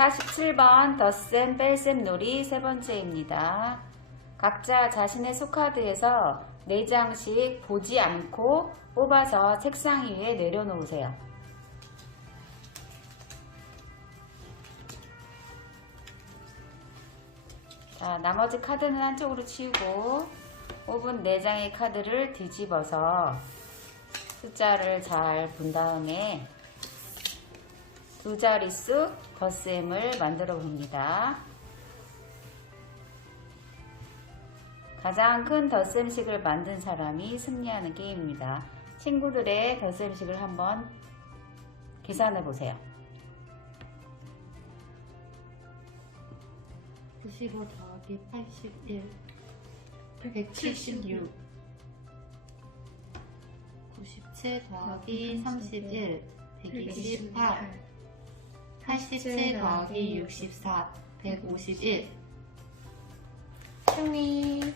47번 덧셈 뺄셈 놀이 세 번째입니다. 각자 자신의 소카드에서 4장씩 보지 않고 뽑아서 책상 위에 내려놓으세요. 자, 나머지 카드는 한쪽으로 치우고 뽑은 4장의 카드를 뒤집어서 숫자를 잘 본 다음에 두 자릿수 덧셈을 만들어 봅니다. 가장 큰 덧셈식을 만든 사람이 승리하는 게임입니다. 친구들의 덧셈식을 한번 계산해 보세요. 95 더하기 81 176 97 더하기 31 128 87 더하기 64 151 승리!